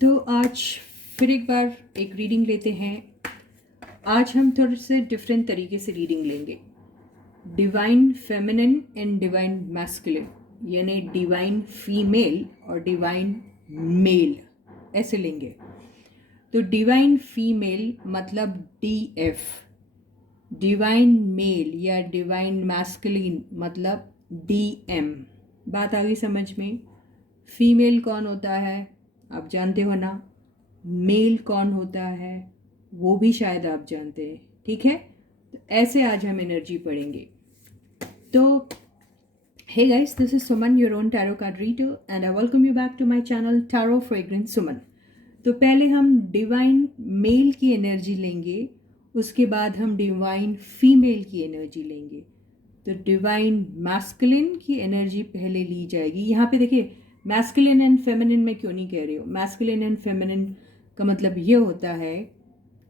तो आज फिर एक बार एक रीडिंग लेते हैं। आज हम थोड़े से डिफरेंट तरीके से रीडिंग लेंगे। Divine feminine and divine masculine, यानी डिवाइन फीमेल और डिवाइन मेल, ऐसे लेंगे। तो डिवाइन फीमेल मतलब DF, डिवाइन मेल या डिवाइन मैस्कुलिन मतलब DM। बात आ गई समझ में? फीमेल कौन होता है आप जानते हो ना, मेल कौन होता है वो भी शायद आप जानते हैं। ठीक है, तो ऐसे आज हम एनर्जी पढ़ेंगे। तो hey guys, this is Suman, your own tarot card reader, and I welcome you back to my channel Tarot Fragrance Suman। तो पहले हम डिवाइन मेल की एनर्जी लेंगे, उसके बाद हम डिवाइन फीमेल की एनर्जी लेंगे। तो डिवाइन मैस्कुलिन की एनर्जी पहले ली जाएगी। यहाँ पे देखिए, मैस्कुलिन एंड फेमिनिन में क्यों नहीं कह रही हूँ। मैस्कुलिन एंड फेमिनिन का मतलब ये होता है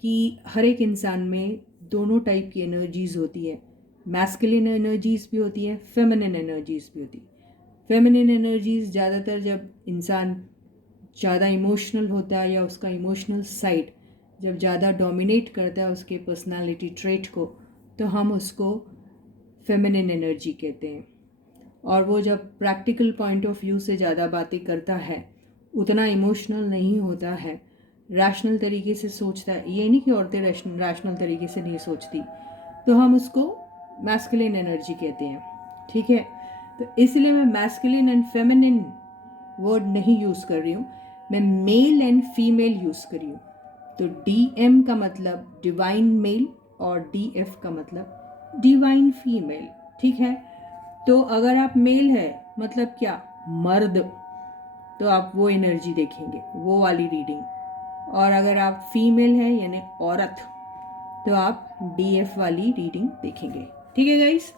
कि हर एक इंसान में दोनों टाइप की एनर्जीज होती है। मैस्कुलिन एनर्जीज भी होती है, फेमिनिन एनर्जीज भी होती है। फेमिनिन एनर्जीज ज़्यादातर जब इंसान ज़्यादा इमोशनल होता है या उसका इमोशनल साइड जब ज़्यादा डोमिनेट करता है उसके पर्सनालिटी ट्रेट को, तो हम उसको फेमिनिन एनर्जी कहते हैं। और वो जब प्रैक्टिकल पॉइंट ऑफ व्यू से ज़्यादा बातें करता है, उतना इमोशनल नहीं होता है, रैशनल तरीके से सोचता है। ये नहीं कि औरतें रैशनल तरीके से नहीं सोचती, तो हम उसको मैस्कुलिन एनर्जी कहते हैं। ठीक है, तो इसलिए मैं मैस्कुलिन एंड फेमिनिन वर्ड नहीं यूज़ कर रही हूँ, मैं मेल एंड फीमेल यूज़ कर रही हूँ। तो DM का मतलब डिवाइन मेल और DF का मतलब डिवाइन फीमेल। ठीक है, तो अगर आप मेल है मतलब क्या, मर्द, तो आप वो एनर्जी देखेंगे, वो वाली रीडिंग। और अगर आप फीमेल है यानी औरत, तो आप DF वाली रीडिंग देखेंगे। ठीक है guys,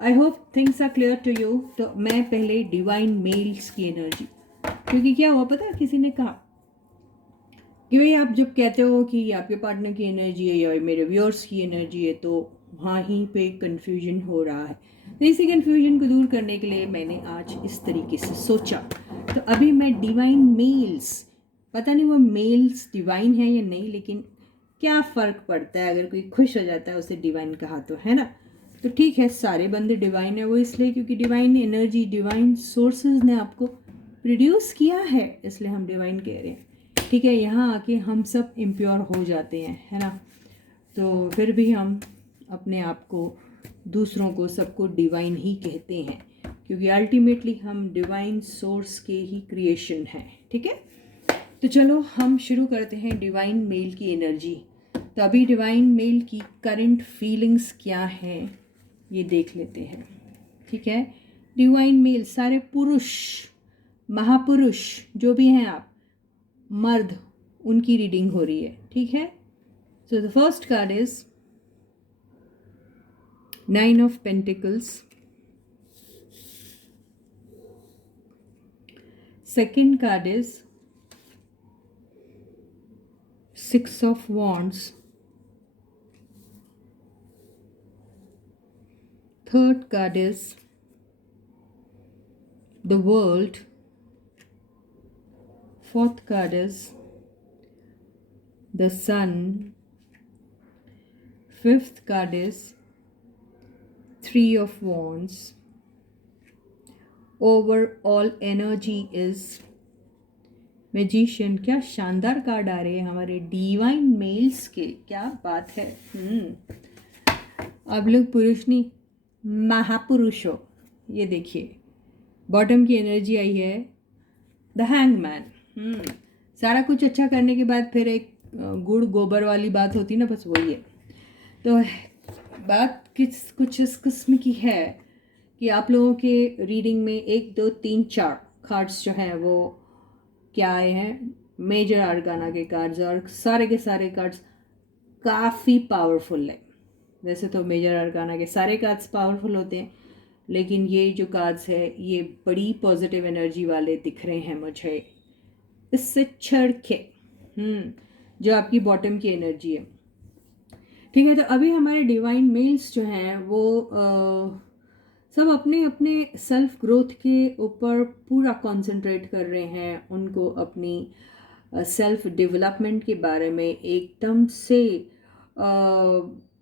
I hope things are clear to you. तो मैं पहले डिवाइन मेल्स की एनर्जी, क्योंकि क्या हुआ पता है, किसी ने कहा कि भाई आप जब कहते हो कि आपके पार्टनर की एनर्जी है या मेरे व्यूअर्स की एनर्जी है, तो वहीं पे कंफ्यूजन हो रहा है। तो इसी कंफ्यूजन को दूर करने के लिए मैंने आज इस तरीके से सोचा। तो अभी मैं डिवाइन मेल्स, पता नहीं वो मेल्स डिवाइन है या नहीं, लेकिन क्या फ़र्क पड़ता है, अगर कोई खुश हो जाता है उसे डिवाइन कहा तो, है ना। तो ठीक है, सारे बंदे डिवाइन है, वो इसलिए क्योंकि डिवाइन एनर्जी डिवाइन सोर्सेज ने आपको प्रोड्यूस किया है, इसलिए हम डिवाइन कह रहे हैं। ठीक है, यहाँ आके हम सब इम्प्योर हो जाते हैं, है ना। तो फिर भी हम अपने आप को, दूसरों को, सबको डिवाइन ही कहते हैं, क्योंकि अल्टीमेटली हम डिवाइन सोर्स के ही क्रिएशन हैं। ठीक है, तो चलो हम शुरू करते हैं डिवाइन मेल की एनर्जी। तो अभी डिवाइन मेल की करंट फीलिंग्स क्या हैं ये देख लेते हैं। ठीक है, डिवाइन मेल सारे पुरुष, महापुरुष जो भी हैं आप, मर्द, उनकी रीडिंग हो रही है। ठीक है, so the first card is 9 of pentacles, second card is 6 of wands, third card is the world, fourth card is the sun, fifth card is 3 of wands, overall energy is magician। क्या शानदार card आ रहे हैं हमारे divine mails के, क्या बात है। आप लोग पुरुष नहीं महापुरुष हो। ये देखिए, बॉटम की एनर्जी आई है द हैंगमैन। सारा कुछ अच्छा करने के बाद फिर एक गुड़ गोबर वाली बात होती ना, बस वही है। तो बात कुछ इस किस्म की है कि आप लोगों के रीडिंग में 1 2 3 4 कार्ड्स जो हैं वो क्या आए हैं, मेजर आर्काना के कार्ड्स, और सारे के सारे कार्ड्स काफ़ी पावरफुल है। वैसे तो मेजर आर्काना के सारे कार्ड्स पावरफुल होते हैं, लेकिन ये जो कार्ड्स है ये बड़ी पॉजिटिव एनर्जी वाले दिख रहे हैं मुझे, इससे छड़ के जो आपकी बॉटम की एनर्जी है। ठीक है, तो अभी हमारे डिवाइन मेल्स जो हैं वो सब अपने अपने सेल्फ ग्रोथ के ऊपर पूरा कंसंट्रेट कर रहे हैं। उनको अपनी सेल्फ डेवलपमेंट के बारे में एकदम से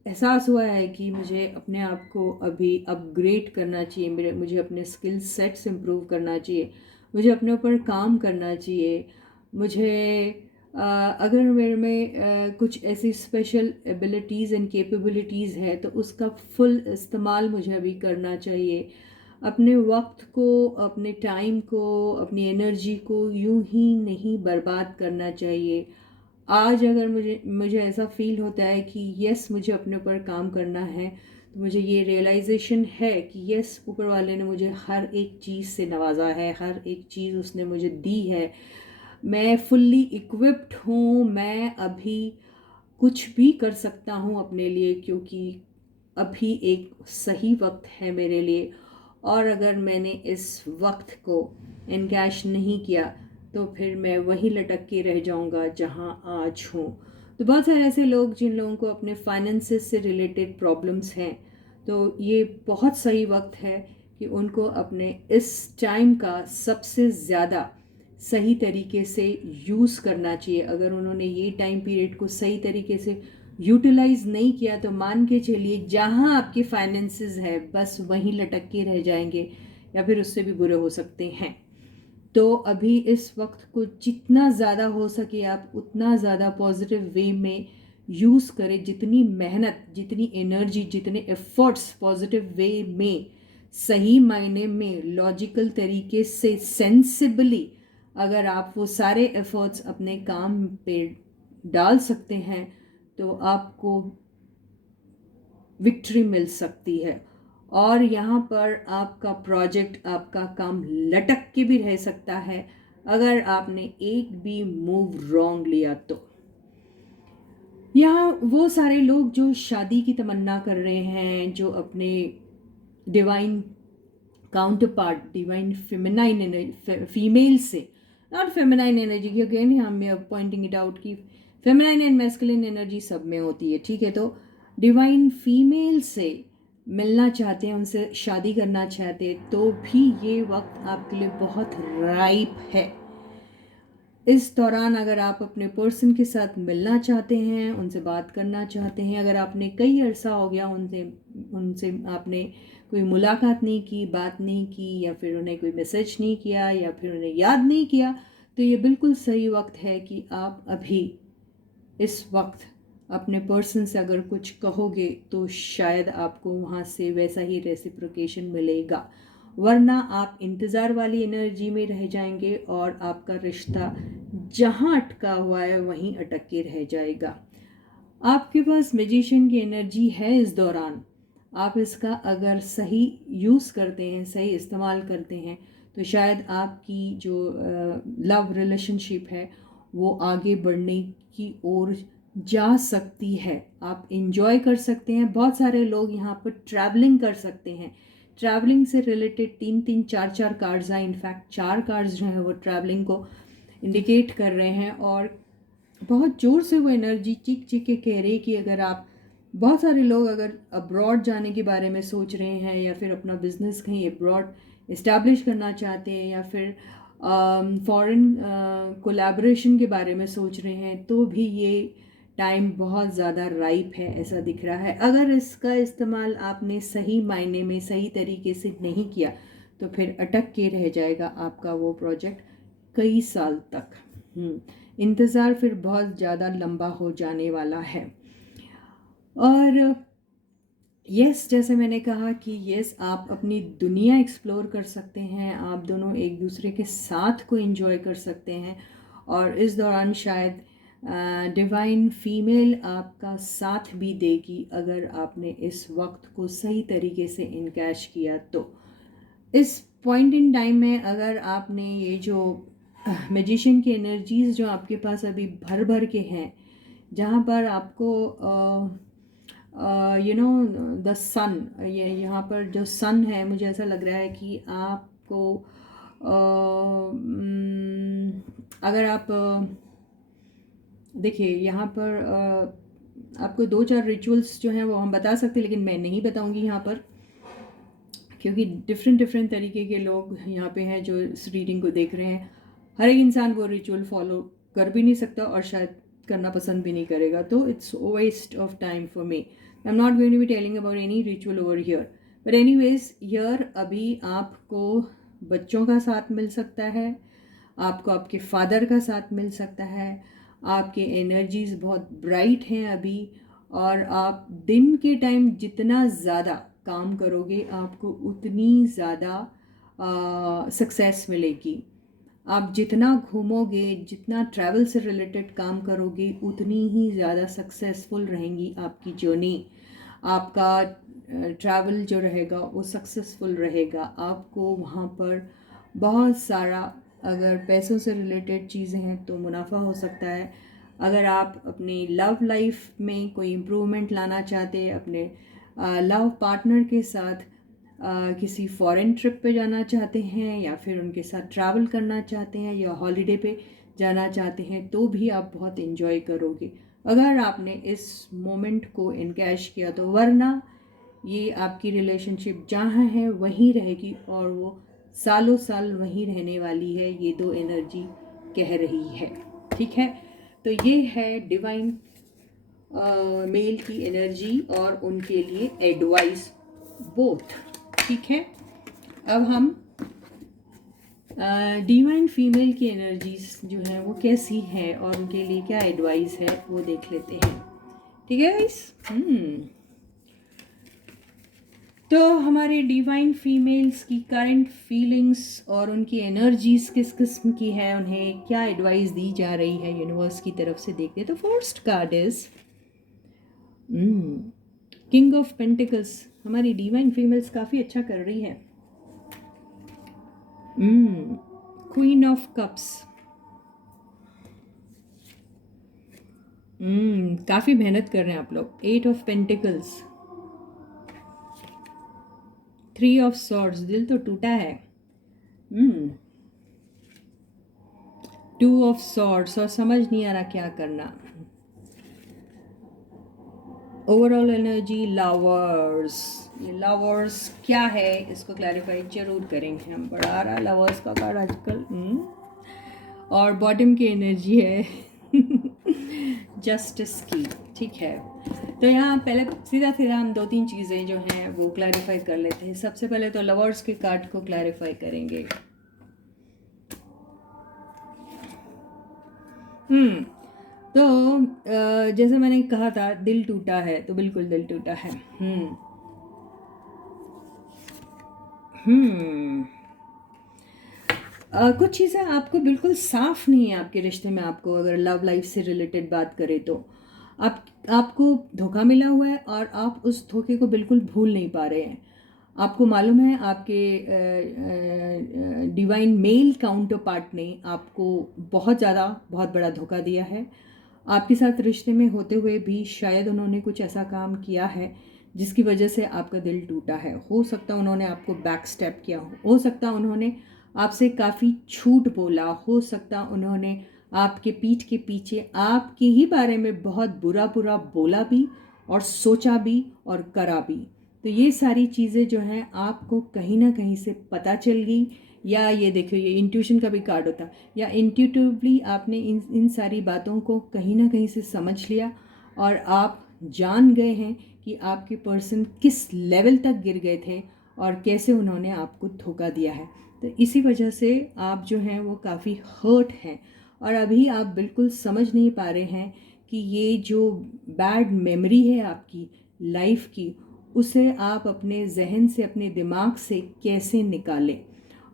एहसास हुआ है कि मुझे अपने आप को अभी अपग्रेड करना चाहिए, मुझे अपने स्किल सेट्स इम्प्रूव करना चाहिए, मुझे अपने ऊपर काम करना चाहिए। मुझे अगर मेरे में कुछ ऐसी स्पेशल एबिलिटीज़ एंड कैपेबिलिटीज़ है तो उसका फुल इस्तेमाल मुझे अभी करना चाहिए। अपने वक्त को, अपने टाइम को, अपनी एनर्जी को यूं ही नहीं बर्बाद करना चाहिए। आज अगर मुझे ऐसा फील होता है कि यस मुझे अपने ऊपर काम करना है, तो मुझे ये रियलाइजेशन है कि यस ऊपर वाले ने मुझे हर एक चीज़ से नवाजा है, हर एक चीज़ उसने मुझे दी है, मैं फुल्ली इक्विप्ड हूँ, मैं अभी कुछ भी कर सकता हूँ अपने लिए, क्योंकि अभी एक सही वक्त है मेरे लिए। और अगर मैंने इस वक्त को एनकैश नहीं किया तो फिर मैं वहीं लटक के रह जाऊंगा जहां आज हूँ। तो बहुत सारे ऐसे लोग जिन लोगों को अपने फाइनेंसेस से रिलेटेड प्रॉब्लम्स हैं, तो ये बहुत सही वक्त है कि उनको अपने इस टाइम का सबसे ज़्यादा सही तरीके से यूज़ करना चाहिए। अगर उन्होंने ये टाइम पीरियड को सही तरीके से यूटिलाइज नहीं किया तो मान के चलिए जहाँ आपके फाइनेंसेस है बस वहीं लटक के रह जाएंगे या फिर उससे भी बुरे हो सकते हैं। तो अभी इस वक्त को जितना ज़्यादा हो सके आप उतना ज़्यादा पॉजिटिव वे में यूज़ करें। जितनी मेहनत, जितनी एनर्जी, जितने एफर्ट्स पॉजिटिव वे में, सही मायने में, लॉजिकल तरीके से, सेंसिबली अगर आप वो सारे एफर्ट्स अपने काम पे डाल सकते हैं तो आपको विक्ट्री मिल सकती है। और यहाँ पर आपका प्रोजेक्ट, आपका काम लटक के भी रह सकता है अगर आपने एक भी मूव रॉन्ग लिया तो। यहाँ वो सारे लोग जो शादी की तमन्ना कर रहे हैं, जो अपने divine counter part, divine feminine energy, female से, नॉट फेमिनाइन एनर्जी, क्योंकि हम पॉइंटिंग इट आउट कि फेमिनाइन एंड मैस्कुलिन एनर्जी सब में होती है, ठीक है। तो डिवाइन फीमेल से मिलना चाहते हैं, उनसे शादी करना चाहते हैं, तो भी ये वक्त आपके लिए बहुत राइप है। इस दौरान अगर आप अपने पर्सन के साथ मिलना चाहते हैं, उनसे बात करना चाहते हैं, अगर आपने कई अरसा हो गया उनसे उनसे आपने कोई मुलाकात नहीं की, बात नहीं की, या फिर उन्हें कोई मैसेज नहीं किया, या फिर उन्हें याद नहीं किया, तो ये बिल्कुल सही वक्त है कि आप अभी इस वक्त अपने पर्सन से अगर कुछ कहोगे तो शायद आपको वहाँ से वैसा ही रेसिप्रोकेशन मिलेगा, वरना आप इंतज़ार वाली एनर्जी में रह जाएंगे और आपका रिश्ता जहाँ अटका हुआ है वहीं अटक के रह जाएगा। आपके पास मैजिशियन की एनर्जी है इस दौरान, आप इसका अगर सही यूज़ करते हैं, सही इस्तेमाल करते हैं, तो शायद आपकी जो लव रिलेशनशिप है वो आगे बढ़ने की ओर जा सकती है। आप इंजॉय कर सकते हैं। बहुत सारे लोग यहाँ पर ट्रैवलिंग कर सकते हैं। ट्रैवलिंग से रिलेटेड 3-3, 4-4 कार्ड्स हैं। इनफैक्ट 4 कार्ड्स जो हैं वो ट्रैवलिंग को इंडिकेट कर रहे हैं, और बहुत ज़ोर से वो एनर्जी चीख चीख के कह रही कि अगर आप, बहुत सारे लोग अगर अब्रॉड जाने के बारे में सोच रहे हैं, या फिर अपना बिजनेस कहीं अब्रॉड इस्टेब्लिश करना चाहते हैं, या फिर फॉरेन कोलैबोरेशन के बारे में सोच रहे हैं, तो भी ये टाइम बहुत ज़्यादा राइप है ऐसा दिख रहा है। अगर इसका इस्तेमाल आपने सही मायने में, सही तरीके से नहीं किया तो फिर अटक के रह जाएगा आपका वो प्रोजेक्ट कई साल तक। इंतज़ार फिर बहुत ज़्यादा लंबा हो जाने वाला है। और यस, जैसे मैंने कहा कि यस, आप अपनी दुनिया एक्सप्लोर कर सकते हैं, आप दोनों एक दूसरे के साथ को एंजॉय कर सकते हैं, और इस दौरान शायद डिवाइन फीमेल आपका साथ भी देगी अगर आपने इस वक्त को सही तरीके से इनकैश किया तो। इस पॉइंट इन टाइम में अगर आपने ये जो मैजिशियन की एनर्जीज़ जो आपके पास अभी भर भर के हैं, जहाँ पर आपको द सन, ये यहाँ पर जो सन है, मुझे ऐसा लग रहा है कि आपको अगर आप देखिए यहाँ पर आपको 2-4 रिचुअल्स जो हैं वो हम बता सकते हैं, लेकिन मैं नहीं बताऊँगी यहाँ पर, क्योंकि डिफरेंट तरीके के लोग यहाँ पे हैं जो इस रीडिंग को देख रहे हैं। हर एक इंसान वो रिचुअल फॉलो कर भी नहीं सकता और शायद करना पसंद भी नहीं करेगा, तो it's waste of time for me. I am not going to be telling about any ritual over here, but anyways here अभी आपको बच्चों का साथ मिल सकता है, आपको आपके फादर का साथ मिल सकता है, आपके एनर्जीज बहुत ब्राइट हैं अभी, और आप दिन के टाइम जितना ज़्यादा काम करोगे आपको उतनी ज़्यादा सक्सेस मिलेगी। आप जितना घूमोगे, जितना ट्रैवल से रिलेटेड काम करोगे, उतनी ही ज़्यादा सक्सेसफुल रहेंगी आपकी जर्नी। आपका ट्रैवल जो रहेगा वो सक्सेसफुल रहेगा। आपको वहाँ पर बहुत सारा, अगर पैसों से रिलेटेड चीज़ें हैं तो मुनाफा हो सकता है। अगर आप अपनी लव लाइफ में कोई इम्प्रूवमेंट लाना चाहते हैं, अपने लव पार्टनर के साथ किसी फॉरेन ट्रिप पे जाना चाहते हैं, या फिर उनके साथ ट्रैवल करना चाहते हैं, या हॉलीडे पे जाना चाहते हैं, तो भी आप बहुत इन्जॉय करोगे अगर आपने इस मोमेंट को इनकैश किया तो। वरना ये आपकी रिलेशनशिप जहाँ है वहीं रहेगी और वो सालों साल वहीं रहने वाली है, ये दो एनर्जी कह रही है। ठीक है, तो ये है डिवाइन मेल की एनर्जी और उनके लिए एडवाइस बोथ। ठीक है, अब हम डिवाइन फीमेल की एनर्जीज जो हैं वो कैसी हैं और उनके लिए क्या एडवाइस है वो देख लेते हैं। ठीक है गाइस, तो हमारे डिवाइन फीमेल्स की करंट फीलिंग्स और उनकी एनर्जीज किस किस्म की है, उन्हें क्या एडवाइस दी जा रही है यूनिवर्स की तरफ से, देखते हैं। तो first card is king of pentacles. हमारी डिवाइन फीमेल्स काफ़ी अच्छा कर रही है। क्वीन ऑफ कप्स, काफ़ी मेहनत कर रहे हैं आप लोग। Eight of pentacles, three of swords, दिल तो टूटा है। टू ऑफ सॉर्ड्स, और समझ नहीं आ रहा क्या करना। Overall energy lovers. ये लवर्स क्या है इसको क्लैरिफाई जरूर करेंगे हम। बड़ा आ रहा लवर्स का कार्ड आजकल। और बॉटम की एनर्जी है जस्टिस की। ठीक है, तो यहाँ पहले सीधा सीधा हम दो तीन चीज़ें जो हैं वो क्लैरिफाई कर लेते हैं। सबसे पहले तो लवर्स के कार्ड को क्लैरिफाई करेंगे। तो जैसे मैंने कहा था दिल टूटा है, तो बिल्कुल दिल टूटा है। कुछ चीज़ें आपको बिल्कुल साफ नहीं है आपके रिश्ते में। आपको अगर लव लाइफ से रिलेटेड बात करें तो आपको धोखा मिला हुआ है और आप उस धोखे को बिल्कुल भूल नहीं पा रहे हैं। आपको मालूम है आपके डिवाइन मेल काउंटर पार्ट ने आपको बहुत बड़ा धोखा दिया है। आपके साथ रिश्ते में होते हुए भी शायद उन्होंने कुछ ऐसा काम किया है जिसकी वजह से आपका दिल टूटा है। हो सकता है उन्होंने आपको बैक स्टेप किया हो सकता है उन्होंने आपसे काफ़ी झूठ बोला, हो सकता उन्होंने आपके पीठ के पीछे आपके ही बारे में बहुत बुरा बुरा बोला भी और सोचा भी और करा भी। तो ये सारी चीज़ें जो हैं आपको कहीं ना कहीं से पता चल गई, या ये देखिए ये इंट्यूशन का भी कार्ड होता, या इंट्यूटिवली आपने इन सारी बातों को कहीं ना कहीं से समझ लिया और आप जान गए हैं कि आपके पर्सन किस लेवल तक गिर गए थे और कैसे उन्होंने आपको धोखा दिया है। तो इसी वजह से आप जो हैं वो काफ़ी हर्ट हैं और अभी आप बिल्कुल समझ नहीं पा रहे हैं कि ये जो बैड मेमोरी है आपकी लाइफ की, उसे आप अपने जहन से, अपने दिमाग से कैसे निकालें।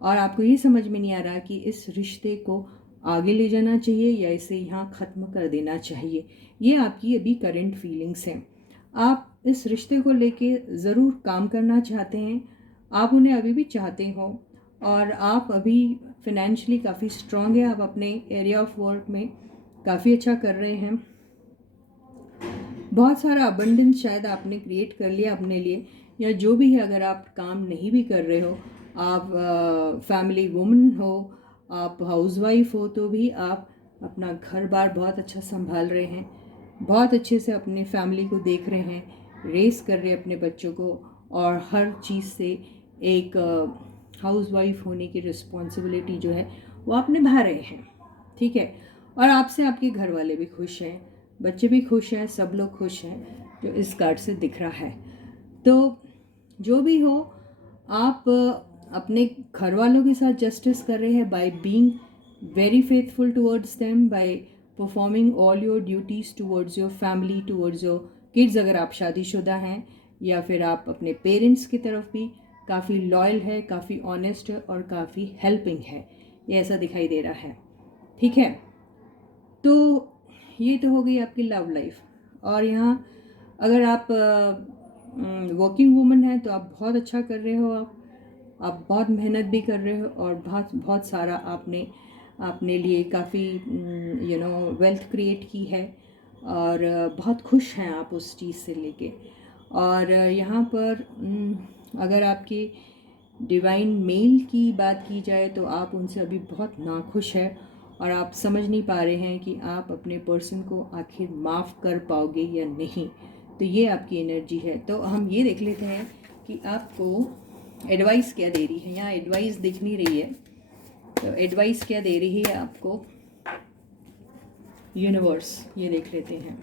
और आपको ये समझ में नहीं आ रहा कि इस रिश्ते को आगे ले जाना चाहिए या इसे यहाँ ख़त्म कर देना चाहिए। ये आपकी अभी करंट फीलिंग्स हैं। आप इस रिश्ते को लेके ज़रूर काम करना चाहते हैं, आप उन्हें अभी भी चाहते हो और आप अभी फिनेंशियली काफ़ी स्ट्रांग है। आप अपने एरिया ऑफ वर्क में काफ़ी अच्छा कर रहे हैं। बहुत सारा अबंडेंस शायद आपने क्रिएट कर लिया अपने लिए, या जो भी है। अगर आप काम नहीं भी कर रहे हो, आप फैमिली वुमन हो, आप हाउसवाइफ हो, तो भी आप अपना घर बार बहुत अच्छा संभाल रहे हैं, बहुत अच्छे से अपने फैमिली को देख रहे हैं, रेस कर रहे हैं अपने बच्चों को, और हर चीज़ से एक हाउसवाइफ होने की रिस्पॉन्सिबिलिटी जो है वो आप निभा रहे हैं। ठीक है, और आपसे आपके घर वाले भी खुश हैं, बच्चे भी खुश हैं, सब लोग खुश हैं जो इस कार्ड से दिख रहा है। तो जो भी हो, आप अपने घर वालों के साथ जस्टिस कर रहे हैं by being very faithful towards them, by performing all your duties towards your family, towards your kids अगर आप शादीशुदा हैं, या फिर आप अपने पेरेंट्स की तरफ भी काफ़ी लॉयल है, काफ़ी ऑनेस्ट है और काफ़ी हेल्पिंग है, ये ऐसा दिखाई दे रहा है। ठीक है, तो ये तो हो गई आपकी लव लाइफ। और यहाँ अगर आप वर्किंग वूमन हैं तो आप बहुत अच्छा कर रहे हो, आप बहुत मेहनत भी कर रहे हो और बहुत बहुत सारा आपने अपने लिए काफ़ी वेल्थ क्रिएट की है और बहुत खुश हैं आप उस चीज़ से लेके। और यहाँ पर अगर आपकी डिवाइन मेल की बात की जाए तो आप उनसे अभी बहुत नाखुश है और आप समझ नहीं पा रहे हैं कि आप अपने पर्सन को आखिर माफ़ कर पाओगे या नहीं। तो ये आपकी एनर्जी है। तो हम ये देख लेते हैं कि आपको एडवाइस क्या दे रही है। यहाँ एडवाइस दिख नहीं रही है, तो एडवाइस क्या दे रही है आपको यूनिवर्स, ये देख लेते हैं।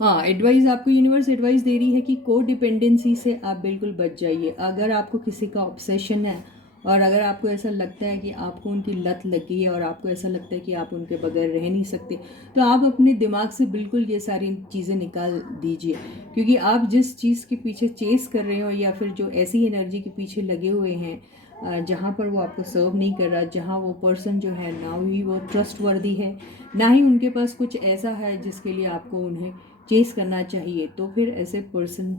हाँ, एडवाइस आपको यूनिवर्स एडवाइस दे रही है कि को डिपेंडेंसी से आप बिल्कुल बच जाइए। अगर आपको किसी का ऑब्सेशन है और अगर आपको ऐसा लगता है कि आपको उनकी लत लगी है और आपको ऐसा लगता है कि आप उनके बगैर रह नहीं सकते, तो आप अपने दिमाग से बिल्कुल ये सारी चीज़ें निकाल दीजिए। क्योंकि आप जिस चीज़ के पीछे चेस कर रहे हो या फिर जो ऐसी एनर्जी के पीछे लगे हुए हैं जहाँ पर वो आपको सर्व नहीं कर रहा, जहाँ वो पर्सन जो है ना ही वो ट्रस्ट वर्दी है, ना ही उनके पास कुछ ऐसा है जिसके लिए आपको उन्हें चेस करना चाहिए, तो फिर ऐसे पर्सन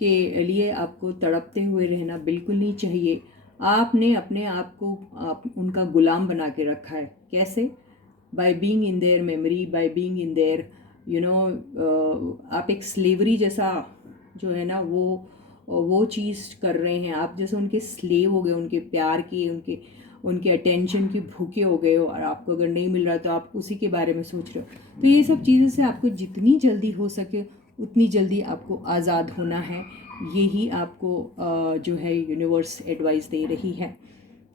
के लिए आपको तड़पते हुए रहना बिल्कुल नहीं चाहिए। आपने अपने आप को उनका गुलाम बना के रखा है। कैसे? By being in their memory, by being in their आप एक स्लेवरी जैसा जो है ना वो चीज़ कर रहे हैं। आप जैसे उनके स्लेव हो गए, उनके प्यार की, उनके अटेंशन की भूखे हो गए हो और आपको अगर नहीं मिल रहा तो आप उसी के बारे में सोच रहे हो। तो ये सब चीज़ों से आपको जितनी जल्दी हो सके उतनी जल्दी आपको आज़ाद होना है। यही आपको जो है यूनिवर्स एडवाइस दे रही है।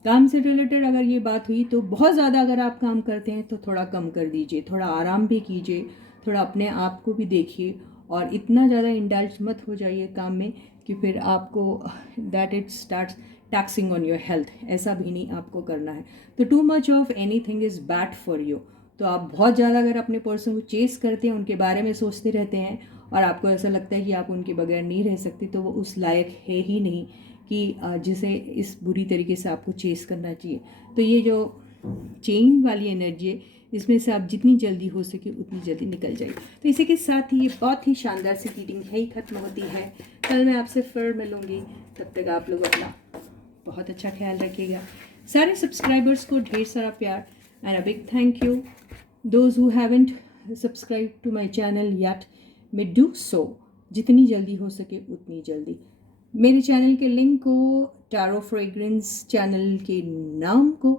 काम से रिलेटेड अगर ये बात हुई तो बहुत ज़्यादा अगर आप काम करते हैं तो थोड़ा कम कर दीजिए, थोड़ा आराम भी कीजिए, थोड़ा अपने आप को भी देखिए और इतना ज़्यादा इंडल्ज मत हो जाइए काम में कि फिर आपको that it starts taxing on your health. ऐसा भी नहीं आपको करना है। तो too much of anything is bad for you. तो आप बहुत ज़्यादा अगर अपने पर्सन को चेस करते हैं, उनके बारे में सोचते रहते हैं और आपको ऐसा लगता है कि आप उनके बगैर नहीं रह सकते, तो वो उस लायक है ही नहीं कि जिसे इस बुरी तरीके से आपको चेस करना चाहिए। तो ये जो चेन वाली एनर्जी है, इसमें से आप जितनी जल्दी हो सके उतनी जल्दी निकल जाइए। तो इसी के साथ ही ये बहुत ही शानदार सी रीडिंग है ही ख़त्म होती है। कल मैं आपसे फिर मिलूँगी, तब तक आप लोग अपना बहुत अच्छा ख्याल रखिएगा। सारे सब्सक्राइबर्स को ढेर सारा प्यार and a big thank you. Those who haven't subscribe to my channel yet may do so, जितनी जल्दी हो सके उतनी जल्दी। मेरे चैनल के लिंक को, टारो फ्रेग्रेंस चैनल के नाम को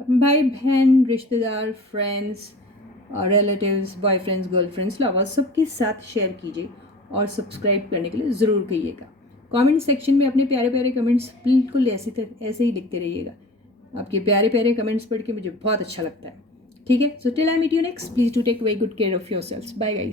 अपने भाई बहन, रिश्तेदार, friends, relatives, boyfriends, girlfriends, lovers सबके साथ शेयर कीजिए और सब्सक्राइब करने के लिए ज़रूर कहिएगा। कमेंट सेक्शन में अपने प्यारे प्यारे कमेंट्स बिल्कुल ऐसे ही लिखते रहिएगा। आपके प्यारे प्यारे कमेंट्स पढ़ के मुझे बहुत अच्छा लगता है। ठीक है, so till I meet you next, please do take very good care of yourself. Bye guys.